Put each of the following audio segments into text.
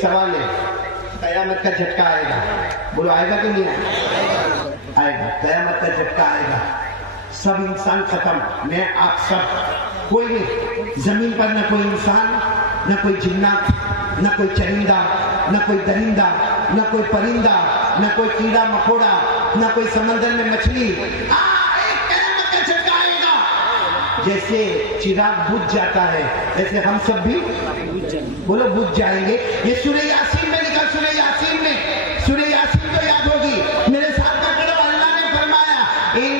सवाल है, कयामत का झटका आएगा, बोलो आएगा कि नहीं आएगा? आएगा, कयामत का झटका आएगा, सब इंसान खत्म, मैं आप सब, कोई नहीं, जमीन पर न कोई इंसान, न कोई जिन्नात, न कोई चरिंदा, न कोई दरिंदा, न कोई परिंदा, न कोई कीड़ा मकोड़ा, न कोई समंदर में मछली। कयामत का झटका आएगा, जैसे चिराग बुझ जाता है ऐसे हम सब भी बोलो बुझ जाएंगे। ये सूरह यासीन में लिखा, सूरह यासीन में, सूरह यासीन तो याद होगी, मेरे साथ में पढ़ो। अल्लाह ने फरमाया इन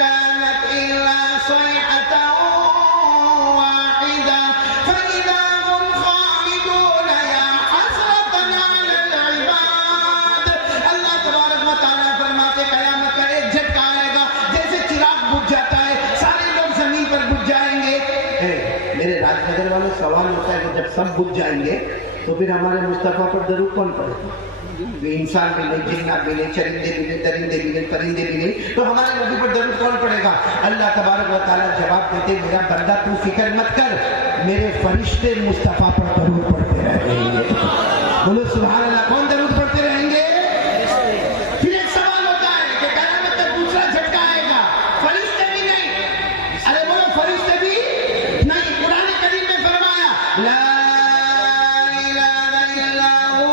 कानत इल्ला सयअतन वाहिदा फइदा हुम खामिदून या हसरतन अलल इबाद। अल्लाह तबारक व तआला फरमाते कयामत का एक झटका आएगा, जैसे चिराग बुझ जाता है, सारे लोग जमीन पर बुझ जाएंगे। मेरे राजनगर वालों, सवाल होता है कि जब सब बुझ जाएंगे तो फिर हमारे मुस्तफा पर दरूद कौन पड़ेगा? इंसान भी नहीं, जिन्नात भी नहीं, चरिंदे भी नहीं, दरिंदे भी नहीं, परिंदे भी नहीं, तो हमारे नबी पर दरूद कौन पड़ेगा? अल्लाह तबारक व तआला जवाब देते, मेरा बंदा तू फिक्र मत कर, मेरे फरिश्ते मुस्तफा पर दरूद पढ़ते रहेंगे। बोलो सुभान अल्लाह। कौन दरूद पढ़ते रहेंगे? फिर एक सवाल होता है कि कयामत का दूसरा झटका आएगा, फरिश्ते भी नहीं, अरे बोलो फरिश्ते भी नहीं। कुरान करीम में फरमाया ला इलाहा इल्ला हु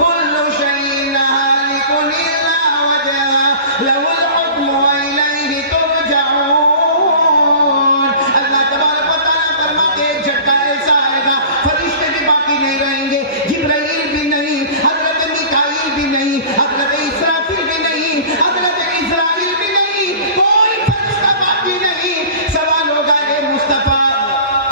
कुल्लु शैइन हालिकुन इल्ला वजहा लहुल हुक्मु व इलैहि तुरजऊन। अल्लाह तबारक व तआला फरमाते हैं झटका ऐसा आएगा, फरिश्ते भी बाकी नहीं रहेंगे, जिब्राइल भी नहीं, हजरत मिकाईल भी नहीं, हजरत इसराफिल भी नहीं, हजरत इस्राइल भी नहीं, कोई फरिश्ता बाकी नहीं। सवाल होगा ए मुस्तफा,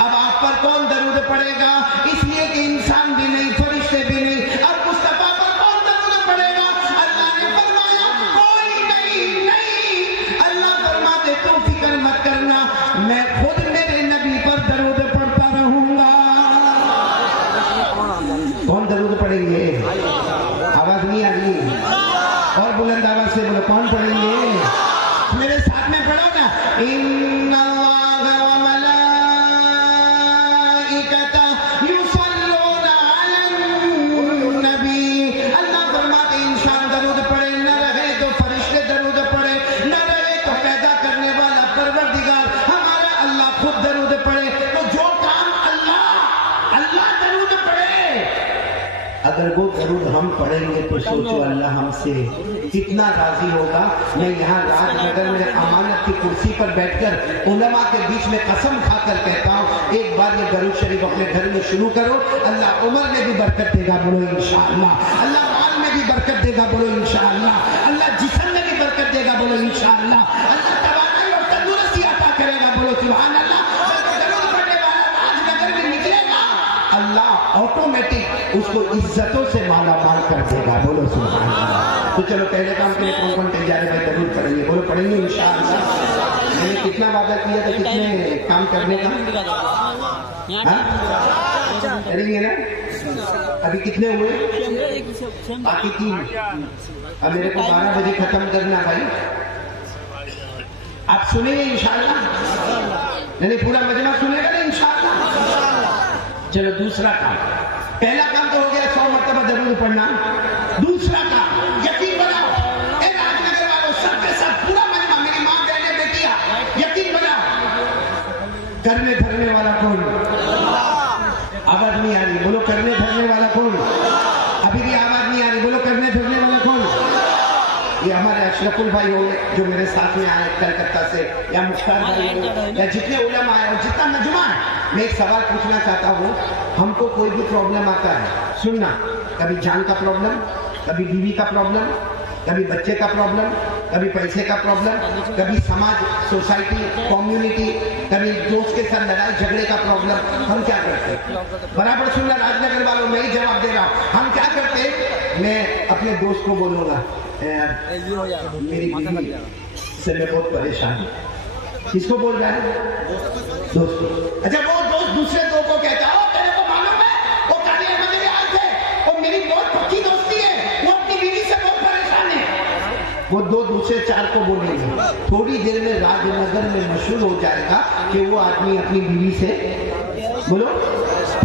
अब आप पर कौन दरूद पड़ेगा? इसलिए कि इंसान भी नहीं, फरिश्ते भी नहीं, अब मुस्तफा पर कौन दरूद पड़ेगा? अल्लाह ने फरमाया कोई नहीं। अल्लाह फरमाते तुम फिक्र मत करना, मैं खुद मेरे नबी पर दरूद पढ़ता रहूंगा। कौन दरूद पढ़ेंगे? आवाज नहीं आ रही, और बुलंद आवाज से बोलो, कौन पढ़ेंगे? मेरे साथ में पढ़ो ना, इन्नल्लाह व मलाइकतहु युसल्लूना अलन नबी। अल्लाह फरमाते इंसान दरूद पढ़े, न रहे तो फरिश्ते दरूद पढ़े, न रहे तो पैदा करने वाला परवरदिगार हमारा अल्लाह खुद दरूद पढ़े। तो जो काम अल्लाह दरूद पढ़े, अगर वो दरूद हम पढ़ेंगे तो सोचो अल्लाह हमसे कितना राजी होगा। मैं यहाँ राजनगर में अमानत की कुर्सी पर बैठकर उलमा के बीच में कसम खाकर कहता हूँ, एक बार ये दरूद शरीफ अपने घर में शुरू करो, अल्लाह उम्र में भी बरकत देगा, बोलो इंशाअल्लाह। अल्लाह माल में भी बरकत देगा, बोलो इंशाअल्लाह। अल्लाह जिस्म में भी बरकत देगा, बोलो इंशाअल्लाह। अल्लाह तवानाई और तंदुरुस्ती अता करेगा, बोलो सुभान अल्लाह। दरूद पढ़ने वाला राजनगर में निकलेगा, अल्लाह ऑटोमेटिक उसको इज्जतों से माला माल कर देगा, बोलो सुभान अल्लाह। तो चलो पहले काम के लिए कौन कौन तैयार है भाई? जरूर पढ़ेंगे, बोलो पढ़ेंगे इंशाअल्लाह। मैंने कितना वादा किया था, कितने काम करने का? करेंगे ना? अभी कितने हुए? बाकी 3। अब मेरे को 12 बजे खत्म करना भाई। आप सुनेंगे इंशाअल्लाह? नहीं पूरा मजमा सुनेगा ना इंशाअल्लाह? चलो दूसरा काम, पहला काम तो हो गया 100 मरतबा दरूद पढ़ना। दूसरा काम यकीन बनाओ, ए राजनगर वालों सबके साथ पूरा मजमा, मेरी माँ बहने बेटियां, यकीन बनाओ, करने धरने वाला कौन? आवाज नहीं आ रही, बोलो करने धरने वाला कौन? अभी भी आवाज नहीं आ रही, बोलो करने धरने वाला कौन? ये हमारे अशरफुल भाई हो जो मेरे साथ में आए कलकत्ता से, या मुख्तार भाई हो, या जितने उलमा आए और जितना मजमा है। मैं एक सवाल पूछना चाहता हूँ, हमको कोई भी प्रॉब्लम आता है, सुनना, कभी जान का प्रॉब्लम, कभी बीवी का प्रॉब्लम, कभी बच्चे का प्रॉब्लम, कभी पैसे का प्रॉब्लम, कभी समाज, सोसाइटी, कम्युनिटी, कभी दोस्त के साथ लड़ाई झगड़े का प्रॉब्लम, हम क्या करते? बराबर सुनना राजनगर वालों, मैं ही जवाब दे रहा हूँ, हम क्या करते? मैं अपने दोस्त को बोलूंगा, मेरी बीवी से मैं बहुत परेशान हूँ। किसको बोल रहा है? दोस्त को। अच्छा, वो दोस्त दूसरे दो को कहता है, तेरे को मालूम है वो काली अहमद में आए थे, वो मेरी बहुत पक्की दोस्ती है, वो अपनी बीवी से बहुत परेशान है। वो दो दूसरे 4 को बोलेंगे, थोड़ी देर में राजनगर में मशहूर हो जाएगा कि वो आदमी अपनी बीवी से, बोलो,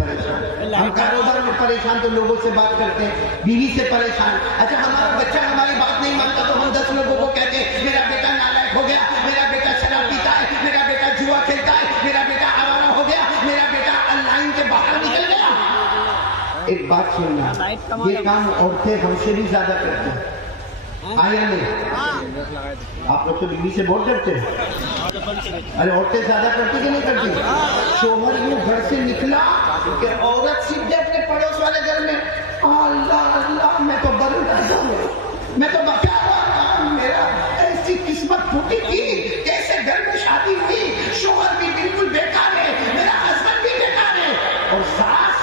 परेशान। हम कारोबार में परेशान तो लोगों से बात करते हैं, बीवी से परेशान। अच्छा हमारा बच्चा हमारी बात नहीं मानता तो हम 10 लोगों को कहते हैं मेरा बेटा नालायक हो गया, मेरा बेटा शराब पीता है, मेरा बेटा जुआ खेलता है, मेरा बेटा आवारा हो गया, मेरा बेटा लाइन के बाहर निकल गया। एक बात सुनना, ये काम औरतें हमसे भी ज्यादा करती हैं, आया नहीं? आप लोग तो बीवी से बहुत डरते हैं। अरे औरतें ज्यादा करती कि नहीं करती? शोहर यूं घर से निकला कि औरत सीधे अपने पड़ोस वाले घर में, अल्लाह अल्लाह मैं तो बर्दाश्त हूं, मैं तो बचा हुआ, मेरा ऐसी किस्मत फूटी थी, कैसे घर में शादी हुई, शोहर भी बिल्कुल बेकार है, मेरा हस्बैंड भी बेकार है, और सास,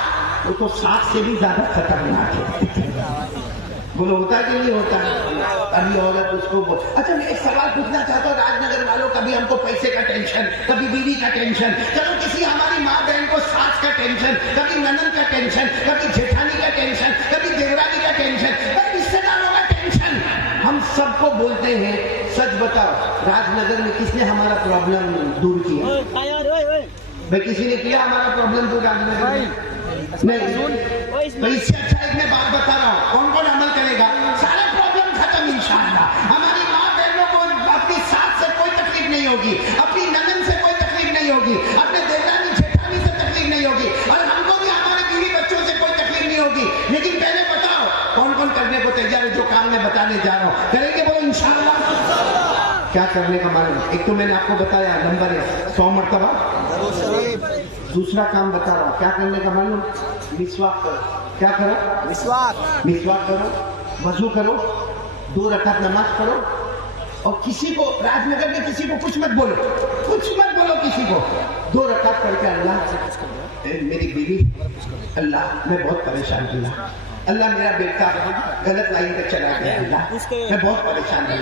वो तो सास से भी ज्यादा खतरनाक है। बोलो होता कि नहीं होता? अभी औरत उसको अच्छा मैं एक सवाल पूछना चाहता हूँ राजनगर वालों, कभी हमको पैसे का टेंशन, कभी बीवी का टेंशन, चलो किसी हमारी माँ बहन को सास का टेंशन, कभी ननद का टेंशन, कभी जेठानी का टेंशन, कभी देवरानी का टेंशन, कभी रिश्तेदारों का टेंशन। हम सबको बोलते हैं सच बताओ राजनगर में किसने हमारा प्रॉब्लम दूर किया? भाई किसी ने किया हमारा प्रॉब्लम दूर राजनगर में? नहीं। तो इससे अच्छा एक मैं बात बता रहा हूँ, कौन कौन अमल करेगा? सारे प्रॉब्लम खत्म इंशाअल्लाह। हमारी माँ बहनों को अपनी सास से कोई तकलीफ नहीं होगी, अपनी ननद से कोई तकलीफ नहीं होगी, अपने देवरानी जेठानी से तकलीफ नहीं होगी, और हमको भी हमारे बीवी बच्चों से कोई तकलीफ नहीं होगी। लेकिन पहले बताओ कौन कौन करने को तैयार है? जो काम मैं बताने जा रहा हूँ करेंगे? बोलो इंशाअल्लाह। क्या करने का मालूम? एक तो मैंने आपको बताया नंबर 100 मरतबा। दूसरा काम बता रहा हूँ क्या करने का मालूम? मिसवाक करो। क्या करो? मिसवाक करो, वजू करो, 2 रकात नमाज पढ़ो, और किसी को राजनगर में किसी को कुछ मत बोलो, कुछ मत बोलो किसी को। 2 रकात पढ़ के अल्लाह मेरी बीवी, अल्लाह मैं बहुत परेशान हूँ, अल्लाह मेरा बेटा गलत लाइन पे चला गया, अल्लाह मैं बहुत परेशान हूँ।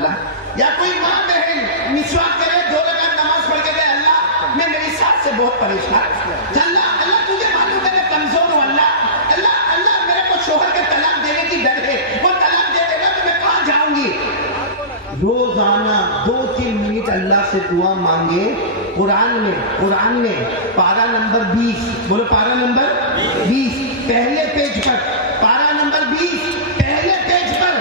या कोई माँ बहन मिसवाक करे, 2 रकात नमाज पढ़ के गए, अल्लाह मैं मेरी सास से बहुत परेशान, अल्लाह अल्लाह तुझे मालूम है मैं कमजोर हूँ, अल्लाह अल्लाह अल्लाह मेरे को शोहर के तलाक देने की डर है, वो तलाक दे देगा तो मैं कहाँ जाऊंगी? रोजाना 2-3 मिनट अल्लाह से दुआ मांगे। कुरान में पारा नंबर 20, बोलो पारा नंबर 20 पहले पेज पर, पारा नंबर 20 पहले पेज पर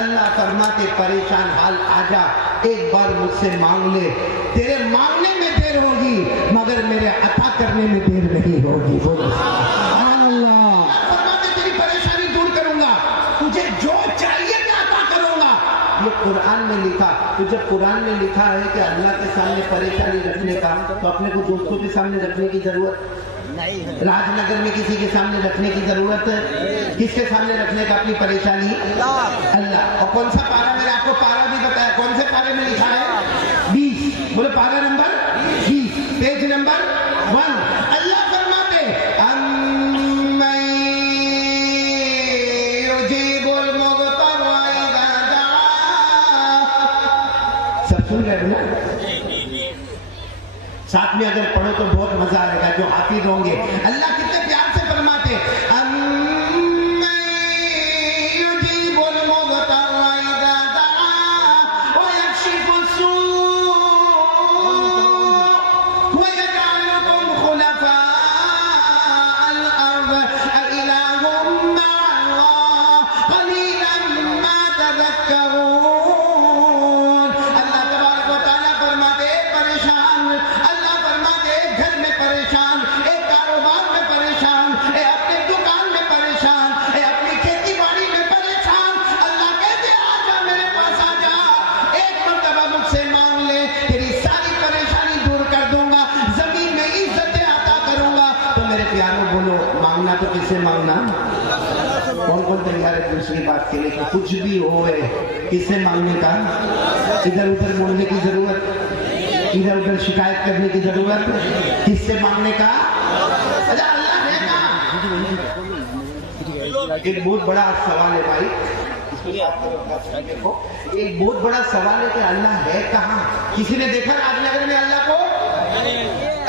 अल्लाह फरमाते परेशान हाल आजा, एक बार मुझसे मांग ले, तेरे मांगने में देर होगी मगर मेरे अता करने में देर नहीं होगी। बोलो अल्लाह फरमाते तेरी परेशानी दूर करूंगा, तुझे जो चाहिए मैं अता करूंगा। ये कुरान में लिखा। तो जब कुरान में लिखा है कि अल्लाह के सामने परेशानी रखने का, तो अपने को दोस्तों के सामने रखने की जरूरत नहीं है, राजनगर में किसी के सामने रखने की जरूरत है? किसके सामने रखने का अपनी परेशानी? अल्लाह। और कौन सा पारा? मैंने आपको पारा भी बताया, कौन से पारे में लिखा है? 20। बोले पारा नंबर 20 पेज नंबर 1। अल्लाह फरमाते सब सुन रहे हो ना? साथ में अगर पढ़ो तो बहुत मजा आएगा जो हाफिज होंगे। अल्लाह कितने प्यार से फरमाते तो किससे मांगना? कौन कौन तैयार है दूसरी बात के लिए? कुछ भी हो किससे मांगने का? इधर उधर बोलने की जरूरत, इधर उधर शिकायत करने की जरूरत, किससे मांगने का? अच्छा अल्लाह है कहाँ? एक बहुत बड़ा सवाल है भाई, एक बहुत बड़ा सवाल है कि अल्लाह है कहाँ? किसी ने देखा राजनगर में अल्लाह को?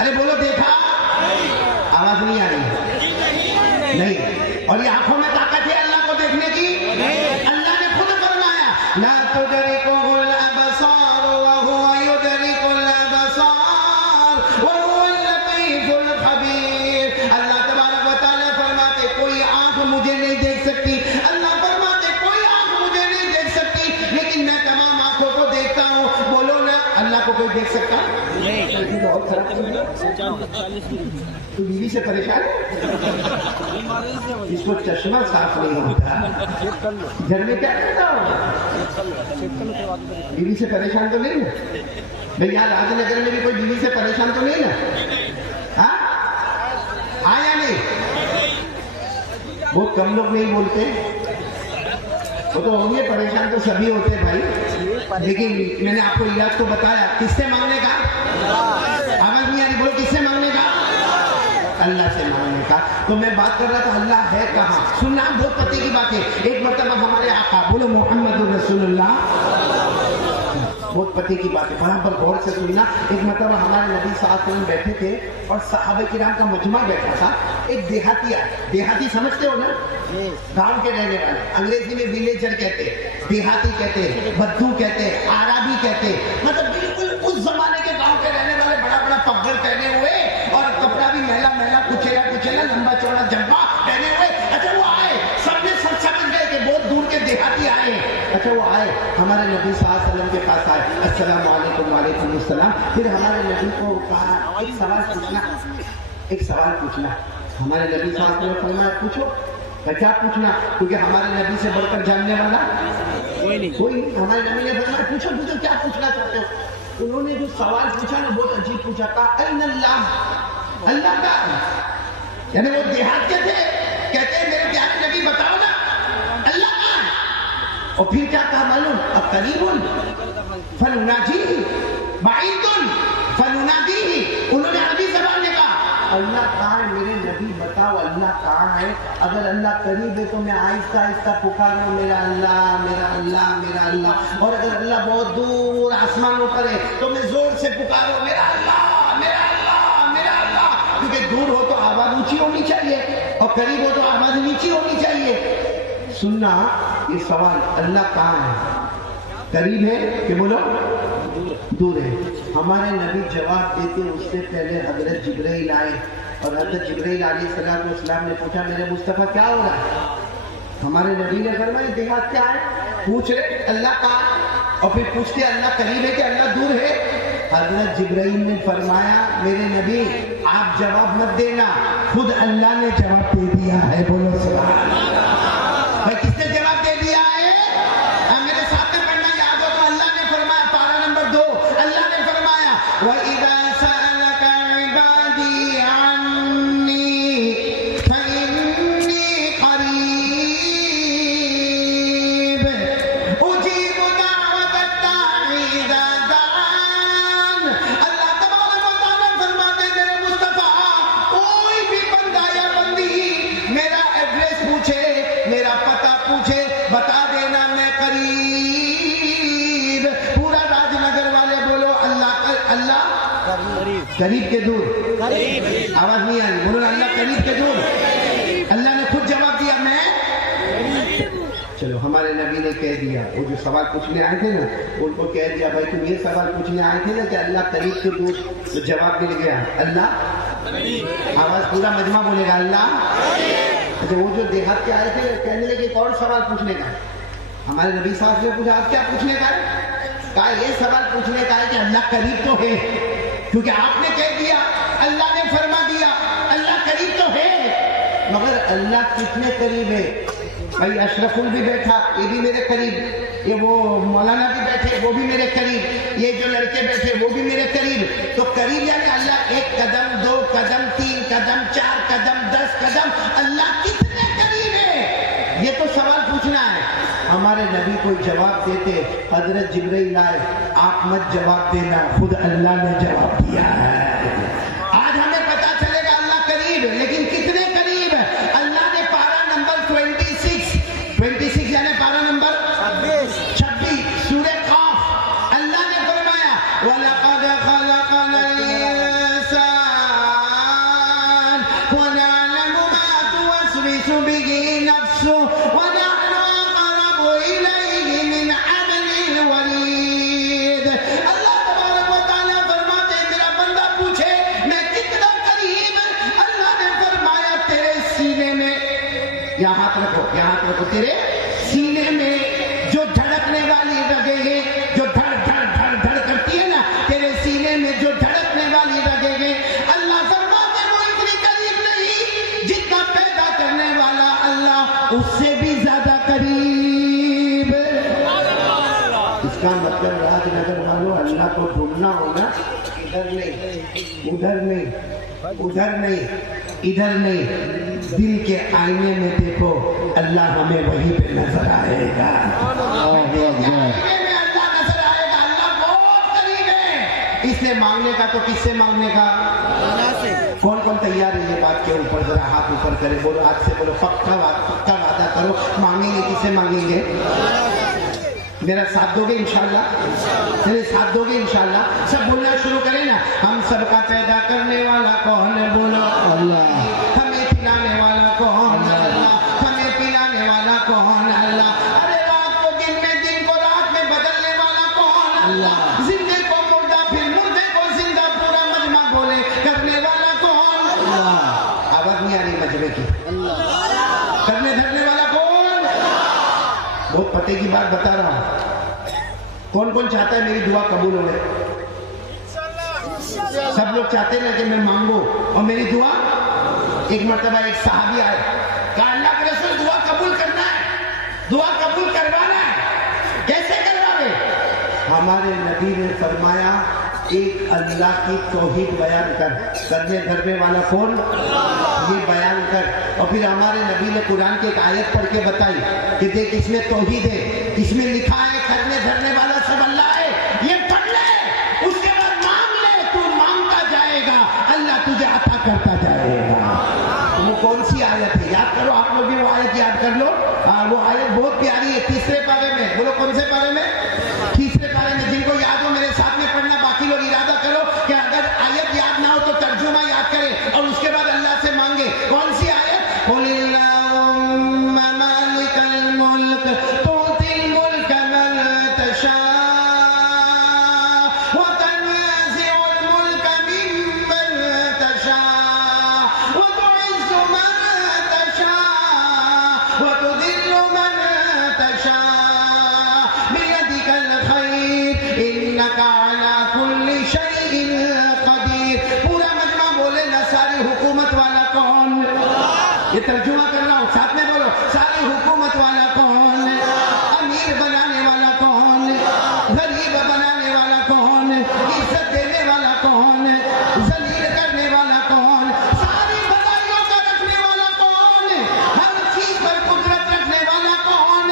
अरे बोलो देखा? आवाज नहीं आ रही? नहीं। और ये आंखों में ताकत है अल्लाह को देखने की? अल्लाह ने खुद फरमाया ला तुदरिकुल अबसार व हुवा युदरिकुल अबसार व हुवल लतीफुल खबीर। अल्लाह तबारक व तआला फरमाते कोई आंख دیکھ سکتا نہیں؟ بہت خراب تو بیوی سے پریشان ہے؟ اس کو چشمہ صاف نہیں ہوتا، گھر میں کیا کرتا ہو؟ بیوی سے پریشان تو نہیں ہے بھئی؟ یہاں راج نگر میں بھی کوئی بیوی سے پریشان تو نہیں نا؟ ہاں یا نہیں؟ بہت کم لوگ نہیں بولتے، وہ تو ہوں گے پریشان، تو سبھی ہوتے بھائی، لیکن میں نے آپ کو علاج کو بتایا کس سے مانگنے کا؟ آواز نہیں آ رہی، بولو کس سے مانگنے کا؟ اللہ سے مانگنے کا۔ تو میں بات کر رہا تھا اللہ ہے کہاں؟ سننا بہت پتے کی بات ہے۔ ایک مرتبہ ہمارے آقا، بولو محمد رسول اللہ، بہت پتے کی بات ہے، برابر غور سے سننا۔ ایک مرتبہ ہمارے نبی صلی اللہ علیہ وسلم بیٹھے تھے اور صحابہ کرام کا مجمع بیٹھا تھا۔ ایک دیہاتی آئے، دیہاتی سمجھتے ہو نا؟ گاؤں کے رہنے والے، انگریزی میں ویلیجر کہتے، دیہاتی کہتے، بدو کہتے، عربی کہتے، مطلب بالکل اس زمانے کے گاؤں کے رہنے والے، بڑا بڑا پگڑ پہنے ہوئے اور کپڑا بھی میلا میلا، کچیلا کچیلا، لمبا چوڑا جبا پہنے ہوئے۔ اچھا وہ آئے، سب نے سب سمجھ گئے کہ بہت دور کے دیہاتی آئے۔ اچھا وہ آئے، ہمارے نبی صلی اللہ علیہ وسلم کے پاس آئے، السلام علیکم، وعلیکم السلام۔ پھر ہمارے نبی کو کہا ایک سوال پوچھنا، ایک سوال پوچھنا۔ ہمارے نبی صلی اللہ علیہ وسلم نے فرمایا پوچھو۔ کیا پوچھنا؟ کیونکہ ہمارے نبی سے بڑھ کر جاننے والا کوئی نہیں۔ ہمارے نبی نے فرمایا پوچھو پوچھو، کیا پوچھنا چاہتے ہو؟ انہوں نے جو سوال پوچھا نا بہت عجیب پوچھا، کہا این اللہ، اللہ کا، یعنی وہ دیہات کے تھے، کہتے ہیں میرے پیارے نبی بتاؤ نا اللہ کا۔ اور پھر کیا کہا معلوم؟ قریب فنناجیہ، بعید فننادیہ۔ انہوں نے عربی زبان میں کہا اللہ کہاں ہے میرے نبی بتاؤ، اللہ کہاں ہے؟ اگر اللہ قریب ہے تو میں آہستہ آہستہ پکاروں میرا اللہ میرا اللہ میرا اللہ، اور اگر اللہ بہت دور آسمانوں پر ہے تو میں زور سے پکاروں میرا اللہ میرا اللہ میرا اللہ، کیونکہ دور ہو تو آواز اونچی ہونی چاہیے اور قریب ہو تو آواز نیچی ہونی چاہیے۔ سننا یہ سوال، اللہ کہاں ہے؟ قریب ہے کہ بولو دور ہے؟ ہمارے نبی جواب دیتے اس سے پہلے حضرت جبرائیل آئے اور حضرت جبرائیل علیہ السلام نے پوچھا میرے مصطفیٰ کیا ہو رہا ہے؟ ہمارے نبی نے فرمایا دیہات کیا ہے؟ پوچھ رہے اللہ کہاں، اور پھر پوچھتے اللہ قریب ہے کہ اللہ دور ہے؟ حضرت جبرائیل نے فرمایا میرے نبی آپ جواب مت دینا، خود اللہ نے جواب دے دیا ہے، بولو سبحان اللہ۔ بھائی کس نے جواب دے دیا ہے؟ میرے ساتھ میں پڑھنا یاد ہو تو اللہ نے فرمایا، پارہ نمبر 2، اللہ نے فرمایا وَإِذَا سَأَلَكَ عِبَادِي عَنِّي فَإِنِّي قَرِيبٌ أُجِيبُ دَعْوَةَ الدَّاعِ إِذَا دَعَانِ۔ اللہ تبارک و تعالیٰ فرماتے میرے مصطفیٰ، کوئی بھی بندہ یا بندی میرا ایڈریس پوچھے، میرا پتہ پوچھے، بتا دینا میں قریب۔ پورا راج نگر والے بولو اللہ قریب کے دور، آواز نہیں آ رہی، بولو اللہ قریب کے دور۔ اللہ نے خود جواب دیا میں۔ چلو ہمارے نبی نے کہہ دیا، وہ جو سوال پوچھنے آئے تھے نا ان کو کہہ دیا بھائی تم یہ سوال پوچھنے آئے تھے نا کہ اللہ قریب کے دور، تو جواب مل گیا اللہ۔ آواز پورا مجمع بولے گا اللہ۔ اچھا وہ جو دیہات کے آئے تھے کہنے لگے ایک اور سوال پوچھنے کا ہے۔ ہمارے نبی صاحب نے پوچھا آپ کیا پوچھنے کا ہے؟ کہا یہ سوال پوچھنے کا ہے کہ اللہ قریب تو ہے، کیونکہ آپ نے کہہ دیا، اللہ نے فرما دیا اللہ قریب تو ہے، مگر اللہ کتنے قریب ہے؟ بھائی اشرف بھی بیٹھا یہ بھی میرے قریب، یہ وہ مولانا بھی بیٹھے وہ بھی میرے قریب، یہ جو لڑکے بیٹھے وہ بھی میرے قریب۔ تو قریب یعنی اللہ 1 قدم 2 قدم 3 قدم 4 قدم 10 قدم، اللہ کتنے قریب ہے؟ یہ تو سوال پوچھنا ہے۔ ہمارے نبی کو جواب دیتے، حضرت جبرائیل آئے، آپ مت جواب دینا، خود اللہ نے جواب دیا ہے۔ آج ہمیں پتا چلے گا اللہ قریب ہے، لیکن کتنے قریب ہے؟ اللہ نے پارہ نمبر 26 یعنی پارہ نمبر 26 سورہ قاف، اللہ نے فرمایا وَلَقَدْ خَلَقْنَا الْإِنسَانَ وَنَعْلَمُ مَا تُوَسْوِسُ بِهِ نَفْسُهُ وَنَحْنُ أَقْرَبُ إِلَيْهِ مِنْ حَبْلِ الْوَرِيدِ۔ اللہ تبارک و تعالیٰ فرماتے ہیں میرا بندہ پوچھے میں کتنا قریب، اللہ نے فرمایا تیرے سینے میں، یہاں ہاتھ رکھو، تیرے سینے میں جو دھڑکنے والی رگیں ہیں، جو دھڑ دھڑ دھڑ دھڑ کرتی ہے نا، تیرے اس سے بھی زیادہ قریب. اس کا مطلب راج نگر والوں اللہ کو ڈھونڈنا ہوگا ادھر نہیں ادھر نہیں ادھر نہیں ادھر نہیں, دل کے آئینے میں دیکھو اللہ ہمیں وہیں پہ نظر آئے گا. اس نے مانگنے کا تو کس سے مانگنے کا؟ کون کون تیار ہے یہ بات کے اوپر ذرا ہاتھ اوپر کرے, بولو آج سے بولو پکا وعدہ کرو, مانگیں گے کس سے مانگیں گے؟ میرا ساتھ دو گے انشاءاللہ؟ میرے ساتھ دو گے انشاءاللہ؟ سب بولنا شروع کریں نا. ہم سب کا پیدا کرنے والا کون ہے؟ بولو اللہ. ہمیں پلانے والا کون ہے؟ اللہ. ہمیں پلانے والا کون ہے؟ اللہ. ارے رات کو دن میں, دن کو رات میں بدلنے والا کون ہے؟ اللہ. زندے کو مردہ پھر مردے کو زندہ, پورا مجمع بولے کرنے والا کون ہے؟ اللہ. آواز نہیں آ رہی مجمع کی؟ کرنے دھرنے والا کون؟ بہت پتے کی بات بتا رہا ہوں. کون کون چاہتا ہے میری دعا قبول ہو گئے؟ سب لوگ چاہتے ہیں کہ میں مانگوں اور میری دعا. ایک مرتبہ ایک صحابی آئے, کہا اللہ کے رسول دعا قبول کرنا ہے, دعا قبول کروانا ہے, کیسے کرواوے؟ ہمارے نبی نے فرمایا ایک اللہ کی توحید بیان کر, کرنے دھرنے والا کون؟ یہ بیان کر. اور پھر ہمارے نبی نے قرآن کی ایک آیت پڑھ کے بتائی کہ دیکھ اس میں توحید ہے, اس میں لکھا ہے کرنے دھرنے والا سب اللہ ہے, یہ پڑھ لے, اس کے بعد مانگ لے, تو مانگتا جائے گا اللہ تجھے عطا کرتا جائے گا. وہ کون سی آیت ہے یاد کرو آپ لوگ بھی, وہ آیت یاد کر لو. وہ آیت بہت پیاری ہے, تیسرے پارے میں. بولو کون سے پارے میں؟ تیسرے پارے میں. جن کو یاد ہو میرے ساتھ میں پڑھنا, باقی لوگ ارادہ کرو کہ اگر آیت یاد نہ ہو تو ترجمہ یاد کرے اور اس کے بعد اللہ سے مانگے. کون سی آیت؟ قل اللہم مالک الملک تؤتی الملک من تشاء وتنزع الملک ممن تشاء وتعز من تشاء وتذل من تشاء بيدك الخير انك على كل شيء قدیر. پورا مجمع بولے نا ساری حکومت والا کون؟ یہ ترجمہ کر رہا ہوں, ساتھ میں بولو. ساری حکومت والا کون؟ امیر بنانے والا کون؟ غریب بنانے والا کون؟ عزت دینے والا کون؟ ذلیل کرنے والا کون؟ ساری بدائیوں کا رکھنے والا کون؟ ہر چیز پر قدرت رکھنے والا کون؟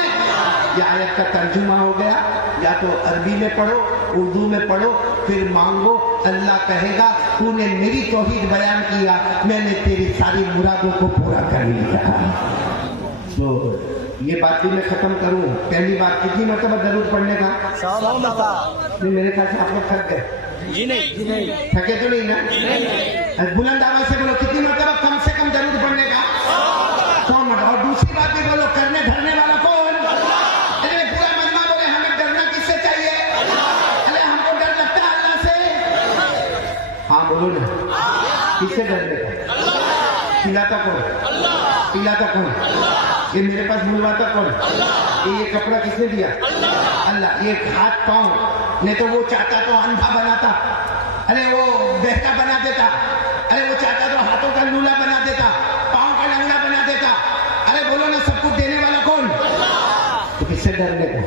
یہ آیت کا ترجمہ ہو گیا. یا تو عربی میں پڑھو, اردو میں پڑھو, پھر مانگو. اللہ کہے گا تو نے میری توحید بیان کیا, میں نے تیری ساری مرادوں کو پورا کر لیا. تو یہ بات بھی میں ختم کروں. پہلی بات کتنی مرتبہ درود پڑھنے کا؟ 100 مرتبہ. میرے خیال سے آپ لوگ تھک گئے. جی نہیں, تھکے تو نہیں نا؟ بلند آواز سے بولو کتنی مرتبہ کم سے کم درود پڑھنے کا؟ 100 مرتبہ. اور دوسری بات بھی بولو, کرنے دھرنے والا کون؟ پورا مجمع بولے ہمیں ڈرنا کس سے چاہیے؟ ہم کو ڈر لگتا ہے اللہ سے. ہاں بولو نا, کس سے ڈرنے کا؟ کھلاتا کون؟ پلاتا کون؟ یہ میرے پاس بلواتا کون؟ یہ کپڑا کس نے دیا؟ اللہ. یہ ہاتھ پاؤں, نہیں تو وہ چاہتا تو اندھا بناتا, ارے وہ بہتا بنا دیتا, ارے وہ چاہتا تو ہاتھوں کا لولا بنا دیتا, پاؤں کا لنگڑا بنا دیتا. ارے بولو نا سب کچھ دینے والا کون؟ تو کس سے ڈرنے کو؟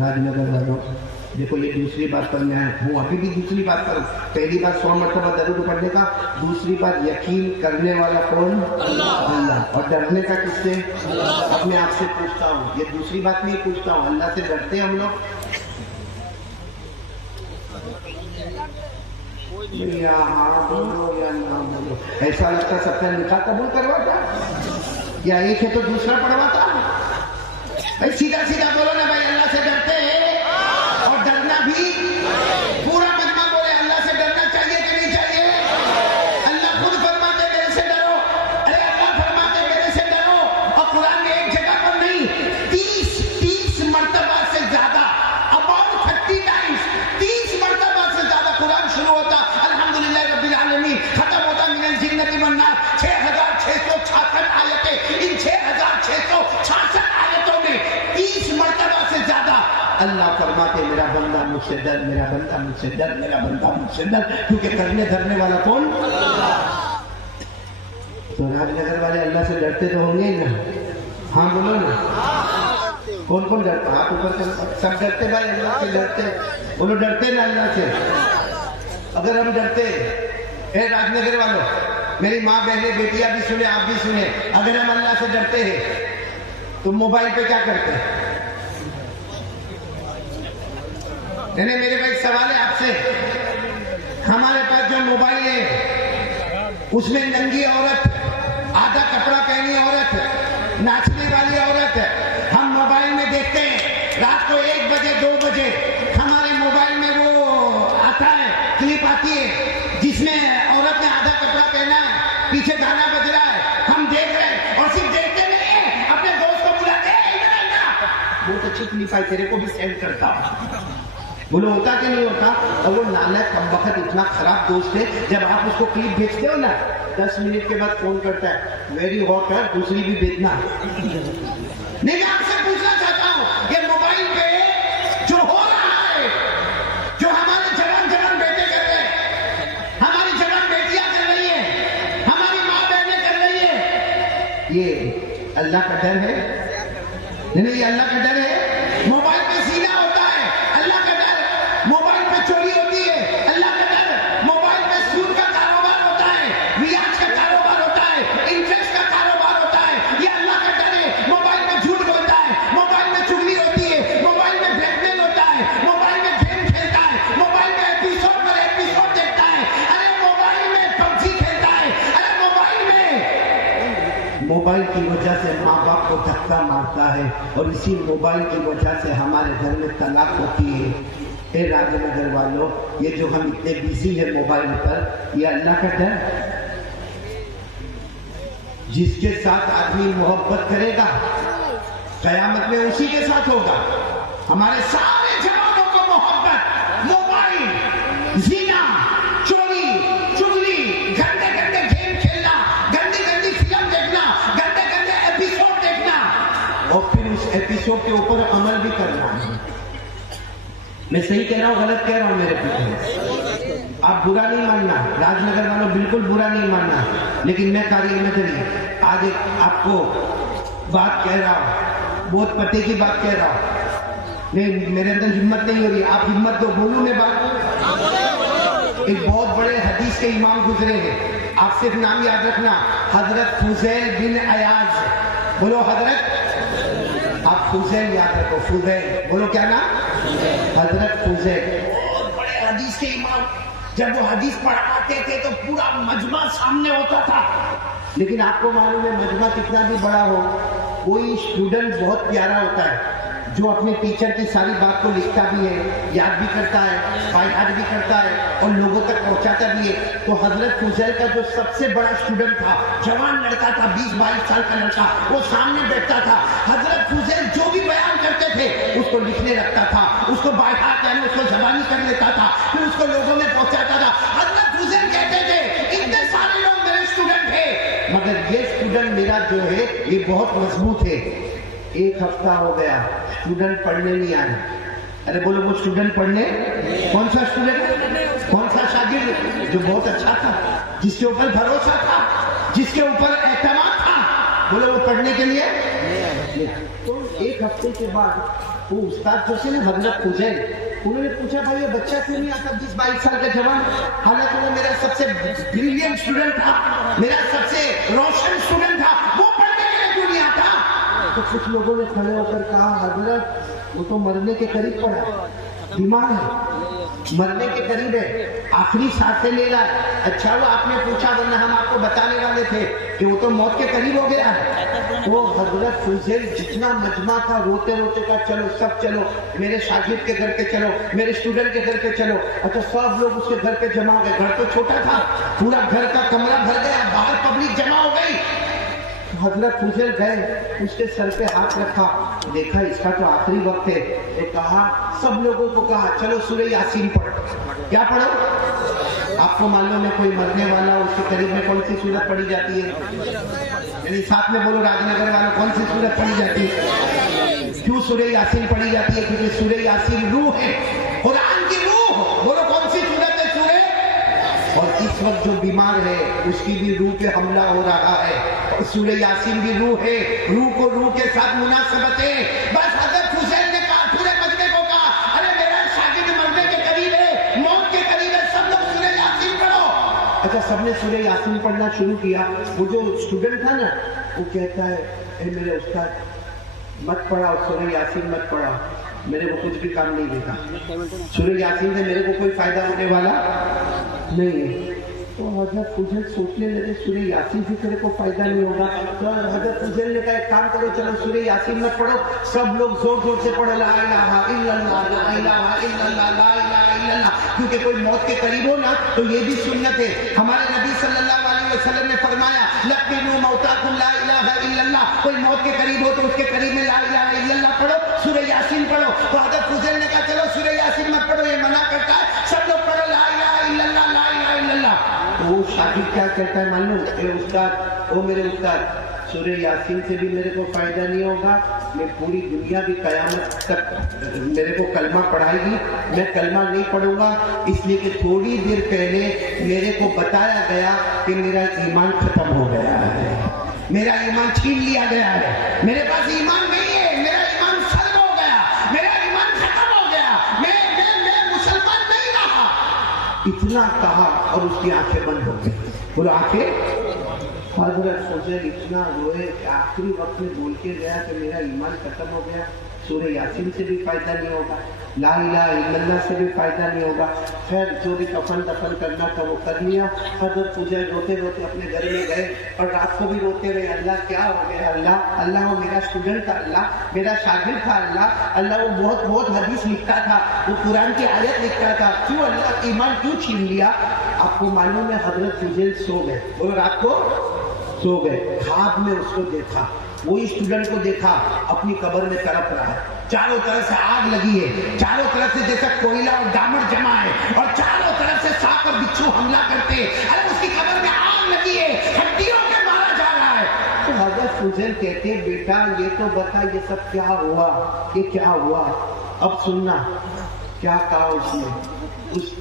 راج نگر والوں دیکھو, یہ دوسری بات پر میں ہوں, ابھی بھی دوسری بات کروں. پہلی بات 100 مرتبہ درود پڑھنے کا, دوسری بات یقین کرنے والا کون؟ اللہ. اور ڈرنے کا کس سے؟ اپنے آپ سے پوچھتا ہوں, یہ دوسری بات نہیں پوچھتا ہوں, اللہ سے ڈرتے ہم لوگ. یا ہاں بولو یا نہ بولو. ایسا لگتا سب کا نکاح قبول کرواتا یا ایک ہے تو دوسرا پڑھواتا. بھائی سیدھا سیدھا بولو نا بھائی, اللہ سے ڈرتے ہیں. اور ڈرنا بھی پورا مجمع بولے اللہ سے ڈرنا چاہیے کہ نہیں چاہیے؟ اللہ خود فرماتے میرے سے ڈرو. ارے اللہ فرماتے میرے سے ڈرو. اور قرآن میں ایک جگہ پر نہیں, 30 مرتبہ سے زیادہ, about 30 times, 30 مرتبہ سے زیادہ قرآن شروع ہوتا الحمدللہ رب العالمین, ختم ہوتا من الجنۃ والناس. 6666 آیتیں. ان 6666 آیتوں میں 30 مرتبہ سے زیادہ اللہ فرماتے میرا بندہ مجھ سے ڈر, میرا بندہ مجھ سے ڈر, میرا بندہ مجھ سے ڈر. کیونکہ کرنے دھرنے والا کون؟ तो राजनगर वाले अल्लाह से डरते तो होंगे ही ना? हाँ बोलो ना, कौन कौन डरता? हाथ ऊपर कर। सब डरते भाई, अल्लाह से डरते। बोलो डरते ना अल्लाह से? अगर हम डरते, ए राजनगर वालों, मेरी माँ बहनें बेटियां भी सुने, आप भी सुने, अगर हम अल्लाह से डरते हैं तो मोबाइल पे क्या करते हैं? नहीं मेरे भाई सवाल है आपसे, हमारे पास जो मोबाइल है उसमें नंगी औरत, आधा कपड़ा पहनी औरत, नाचने वाली औरत हम मोबाइल में देखते हैं। रात को 1 बजे 2 बजे हमारे मोबाइल में वो आता है, क्लिप आती है जिसमें औरत ने आधा कपड़ा पहना है, पीछे गाना बज रहा है, हम देख रहे हैं और सिर्फ देखते नहीं है, अपने दोस्त को बुलाते हैं, वो तो अच्छी क्लिप आई, तेरे को भी सेंड करता हूं। बोलो होता कि नहीं होता? और वो नालायक कमबख्त इतना खराब दोस्त है, जब आप उसको क्लिप भेजते हो ना 10 मिनट के बाद फोन करता है, वेरी हॉट है, दूसरी भी भेजना। नहीं मैं आपसे पूछना चाहता हूं, ये मोबाइल पे जो हो रहा है, जो हमारे जवान बेटे कर रहे हैं, हमारी जवान बेटियां कर रही है, हमारी माँ बहनें कर रही है, ये अल्लाह का डर है? नहीं ये अल्लाह का डर है? मोबाइल पे सीना होता है, अल्लाह का डर। मोबाइल पे चोरी होती है, अल्लाह का डर। मोबाइल पे सूद का कारोबार होता है, ब्याज का कारोबार होता है, इंटरेस्ट का कारोबार होता है, ये अल्लाह का डर है। मोबाइल में झूठ बोलता है, मोबाइल में चुगली होती है, मोबाइल में ब्लैकमेल होता है, मोबाइल में गेम खेलता है, मोबाइल में एपिसोड पर एपिसोड देखता है, अरे मोबाइल में पबजी खेलता है, अरे मोबाइल की वजह से माँ बाप को धक्का मारता है और इसी मोबाइल की वजह से हमारे घर में तलाक होती है। ए राजनगर वालों, ये जो हम इतने बिजी है मोबाइल पर, ये अल्लाह का डर? जिसके साथ आदमी मोहब्बत करेगा कयामत में उसी के साथ होगा। हमारे सारे जवानों को मोहब्बत, मोबाइल, ज़िना, चोरी, चुगली, गंदे गंदे गेम खेलना, गंदी गंदी फिल्म देखना, गंदे गंदे एपिसोड देखना और फिर उस एपिसोड के ऊपर अमल भी करना। मैं सही कह रहा हूँ गलत कह रहा हूँ मेरे पीछे? आप बुरा नहीं मानना, राजनगर वालों बिल्कुल बुरा नहीं मानना, लेकिन मैं कार्य में करिए। आज एक आपको बात कह रहा हूँ, बहुत पते की बात कह रहा हूँ। नहीं मेरे अंदर हिम्मत नहीं हो रही, आप हिम्मत दो, बोलूं मैं बात? एक बहुत बड़े हदीस के इमाम गुजरे हैं, आप सिर्फ नाम याद रखना, हजरत फुजैल बिन अयाज। बोलो हजरत, आप फुजैल याद रखो, फुजैल बोलो, क्या नाम? हजरत फुजैल, बहुत बड़े हदीस के इमाम। जब वो हदीस पढ़ाते थे तो पूरा मजमा सामने होता था, लेकिन आपको मालूम है मजमा कितना भी बड़ा हो, कोई स्टूडेंट बहुत प्यारा होता है जो अपने टीचर की सारी बात को लिखता भी है, याद भी करता है, बाय हार्ट भी करता है और लोगों तक पहुंचाता भी है। तो हजरत फुजैल का जो सबसे बड़ा स्टूडेंट था, जवान लड़का था, 20-22 साल का लड़का, वो सामने बैठता था। हजरत फुजैल जो भी बयान करते थे उसको लिखने लगता था, उसको बाय हार्ट यानी उसको ज़बानी कर लेता था, फिर उसको लोगों में पहुंचाता था। हजरत फुजैल कहते थे इतने सारे लोग मेरे स्टूडेंट है, मगर ये स्टूडेंट मेरा जो है ये बहुत मजबूत है। 1 हफ्ता हो गया, स्टूडेंट पढ़ने नहीं आए। अरे बोलो वो स्टूडेंट पढ़ने, कौन सा स्टूडेंट, कौन सा शागिर्द जो बहुत अच्छा था, जिसके ऊपर भरोसा था, जिसके ऊपर एतमाद था, बोलो वो पढ़ने के लिए। तो 1 हफ्ते के बाद वो उस्ताद जो से ना हजरत फुजैल, उन्होंने पूछा भाई ये बच्चा क्यों नहीं आता, 20-22 साल का जवान, हालांकि वो मेरा सबसे ब्रिलियंट स्टूडेंट था, मेरा सबसे रोशन स्टूडेंट था, वो पढ़ने के लिए क्यों नहीं आता? तो कुछ लोगों ने खड़े होकर कहा हजरत वो तो मरने के करीब पड़ा है, बीमार है, मरने के करीब है, आखिरी सांसें ले रहा है। अच्छा वो आपने पूछा, वरना हम आपको बताने वाले थे कि वो तो मौत के करीब हो गया है। तो हजरत फुजैल जितना मजमा था रोते रोते का चलो सब चलो, मेरे शागिर्द के घर पे चलो, मेरे स्टूडेंट के घर पे चलो। अच्छा सब लोग उसके घर पे जमा हो गए, घर तो छोटा था, पूरा घर का कमरा भर गया, बाहर पब्लिक जमा हो गई। हजरत फुजैल गए, उसके सर पे हाथ रखा, देखा इसका तो आखिरी वक्त है, तो कहा सब लोगों को कहा चलो सूरह यासीन पढ़ो। क्या पढ़ो? आपको मालूम है कोई मरने वाला उसके करीब में कौन सी सूरत पढ़ी जाती है? यानी साथ में बोलो राजनगर वालों, कौन सी सूरत पढ़ी जाती है? क्यों सूरह यासीन पढ़ी जाती है? क्योंकि सूरह यासीन रूह है, कुरान की रूह। बोलो कौन सी सूरत है? सूरह। और इस इस वक्त जो बीमार है उसकी भी रूह पे हमला हो रहा है, और सूरह यासीन भी रूह है, रूह को रूह के साथ मुनासबत है। बस हज़रत हुसैन ने कहा, पूरे मजमे को कहा, अरे मेरा शागिर्द मरने के करीब है, मौत के करीब है, सब लोग सूरह यासीन पढ़ो। अच्छा, सबने सूरह यासीन पढ़ना शुरू किया। वो जो स्टूडेंट था ना, वो कहता है, ए मेरे उस्ताद मत पढ़ाओ, सूरह यासीन मत पढ़ाओ, मेरे को कुछ भी काम नहीं देगा। सूरह यासीन से मेरे को कोई फायदा होने वाला नहीं है। तो हज़रत फुजैल सोचने लगे, सूरह यासीन से तेरे को फायदा नहीं होगा। तो हज़रत फुजैल ने कहा, एक काम करो, चलो सूरह यासीन मत पढ़ो, सब लोग जोर जोर से पढ़ो ला इलाहा इल्लल्लाह, ला इलाहा इल्लल्लाह, ला इलाहा इल्लल्लाह। क्योंकि कोई मौत के करीब हो ना तो ये भी सुन्नत है। हमारे नबी सल्लल्लाहु अलैहि वसल्लम ने फरमाया, लक़िनू मौताकुम ला इलाहा इल्लल्लाह। कोई मौत के करीब हो तो उसके करीब में ला इलाहा इल्लल्लाह पढ़ो, सूरह यासीन पढ़ो। तो हज़रत फुजैल ने कहा, चलो सूरह यासीन मत पढ़ो, ये मना करता है, सब लोग पढ़ो ला इलाहा इल्लल्लाह, ला इलाहा इल्लल्लाह। तो वो शागिर्द क्या कहता है मालूम? ए उस्ताद, ओ मेरे उस्ताद, सूरह यासीन से भी मेरे को फायदा नहीं होगा, मैं पूरी दुनिया भी कयामत तक मेरे को कलमा पढ़ाएगी, मैं कलमा नहीं पढ़ूंगा, इसलिए कि थोड़ी देर पहले मेरे को बताया गया कि मेरा ईमान खत्म हो गया है, मेरा ईमान छीन लिया गया है, मेरे पास ईमान नहीं है, मेरा ईमान सल्ब हो गया, मेरा ईमान खत्म हो गया, मैं मुसलमान नहीं रहा। इतना कहा और उसकी आंखें बंद हो गई। बोलो आंखें। हज़रत फुजैल इतना रोए कि आखिरी वक्त में बोल के गया कि मेरा ईमान खत्म हो गया, सूरह यासीन से भी फायदा नहीं होगा, ला इलाहा इल्लल्लाह से भी फायदा नहीं होगा। खैर जो भी कफन दफन करना था वो कर लिया। हज़रत फुजैल रोते रोते अपने घर में गए और रात को भी रोते रहे, अल्लाह क्या हो गया, अल्लाह अल्लाह वो मेरा स्टूडेंट था, अल्लाह मेरा शागिर्द था, अल्लाह अल्लाह वो बहुत बहुत हदीस लिखता था, वो कुरान की आयत लिखता था, क्यों अल्लाह ईमान क्यों छीन लिया? आपको मालूम है हज़रत फुजैल सो गए, बोलो रात को सो गए, ख्वाब में उसको देखा, वही स्टूडेंट को देखा अपनी कब्र में तड़प रहा है, चारों तरफ से आग लगी है, चारों तरफ से जैसा कोयला और दामर जमा है, और चारों तरफ से सांप और बिच्छू हमला करते हैं। अरे उसकी कब्र में आग लगी है, हड्डियों में मारा जा रहा है। तो हज़रत फुजैल कहते हैं, बेटा ये तो बता, ये सब क्या हुआ, ये क्या हुआ? अब सुनना क्या कहा उसने,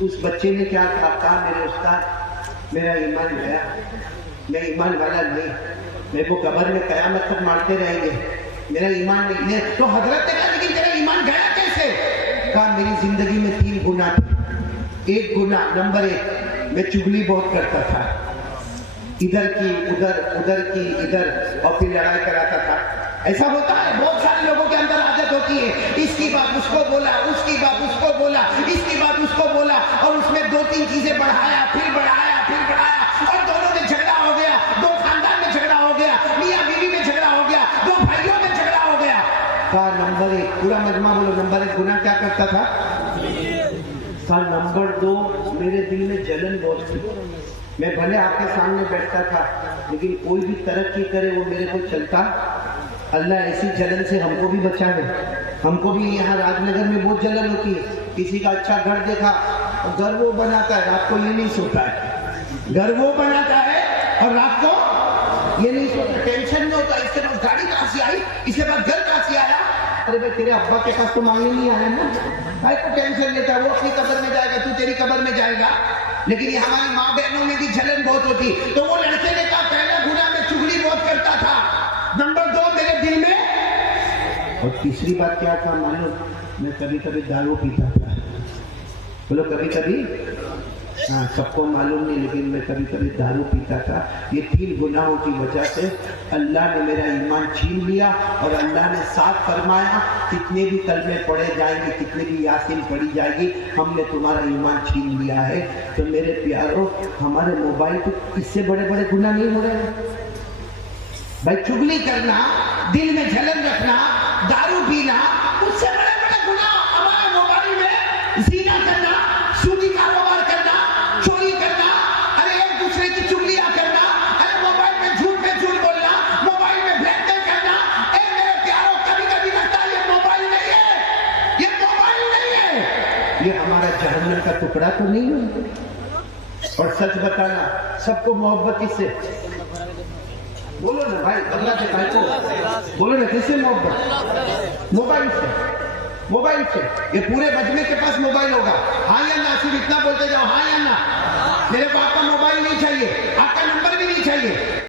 उस बच्चे ने क्या कहा, मेरे उस्ताद मेरा ईमान गया, मैं ईमान वाला नहीं, मेरे को कब्र में कयामत तक मारते रहेंगे, मेरा ईमान नहीं। तो हजरत ने कहा, लेकिन तेरा ईमान गया कैसे? कहा मेरी जिंदगी में 3 गुनाह थे। एक गुनाह, नंबर 1, मैं चुगली बहुत करता था, इधर की उधर, उधर की इधर, और फिर लड़ाई कराता था। ऐसा होता है, बहुत सारे लोगों के अंदर आदत होती है, इसकी बात उसको बोला, उसकी बात उसको बोला, इसकी बात उसको बोला, और उसमें 2-3 चीजें बढ़ाया, फिर बढ़ाया, फिर बढ़ाया, और दोनों में झगड़ा हो गया, 2 खानदान में झगड़ा हो गया, मियां बीवी में झगड़ा हो गया, 2 भाइयों में झगड़ा हो गया। कहा नंबर 1, पूरा मजमा बोलो, नंबर 1 गुनाह क्या करता था? नंबर 2, मेरे दिल में जलन बहुत थी, मैं भले आपके सामने बैठता था, लेकिन कोई भी तरक्की करे वो मेरे को चलता। अल्लाह ऐसी जलन से हमको भी बचावे। हमको भी यहाँ राजनगर में बहुत जलन होती है, किसी का अच्छा घर देखा, घर वो बनाता है, रात को ये नहीं सोता है, घर वो बनाता है और रात को ये नहीं सोता, टेंशन नहीं होता, इसके पास गाड़ी कहाँ से आई, इसके पास घर कहाँ से आया। अरे भाई तेरे अब्बा के पास तो मांगने नहीं आया ना, भाई को टेंशन लेता है, वो अपनी कब्र में जाएगा, तू तेरी कब्र में जाएगा। लेकिन ये हमारी माँ बहनों में भी जलन बहुत होती, तो वो लड़के ने कहा पहला गुनाह में चुगली बहुत करता था, नंबर 2 मेरे दिल में, और तीसरी बात क्या था मालूम, मैं कभी कभी दारू पीता था। बोलो कभी कभी, हाँ सबको मालूम नहीं, लेकिन मैं कभी कभी दारू पीता था। ये 3 गुनाहों की वजह से अल्लाह ने मेरा ईमान छीन लिया, और अल्लाह ने साफ फरमाया कितने भी कलमे पढ़े जाएंगे, कितने भी यासीन पढ़ी जाएगी, हमने तुम्हारा ईमान छीन लिया है। तो मेरे प्यारों, हमारे मोबाइल पे इससे बड़े बड़े गुनाह नहीं हो रहे भाई? चुगली करना, दिल में जलन रखना, दारू पीना, उससे बड़े बड़े गुनाह हमारे मोबाइल में, ज़िना करना, सूदी कारोबार करना, चोरी करना, अरे एक दूसरे की चुगलियां करना, अरे मोबाइल में झूठ बोलना, मोबाइल में ब्लैकमेल करना। ए मेरे प्यारों, कभी कभी लगता है ये मोबाइल नहीं है, ये मोबाइल नहीं है, ये हमारा जहन्नम का टुकड़ा तो नहीं है। और सच बताना, सबको मोहब्बत किससे? बोलो ना भाई, अल्लाह के भाई को बोलो ना, किससे मोहब्बत? मोबाइल से, मोबाइल से। ये पूरे मजमे के पास मोबाइल होगा, हाँ या ना? सिर्फ इतना बोलते जाओ, हाँ या ना? میرے کو آپ کا موبائل نہیں چاہیے, آپ کا نمبر بھی نہیں چاہیے.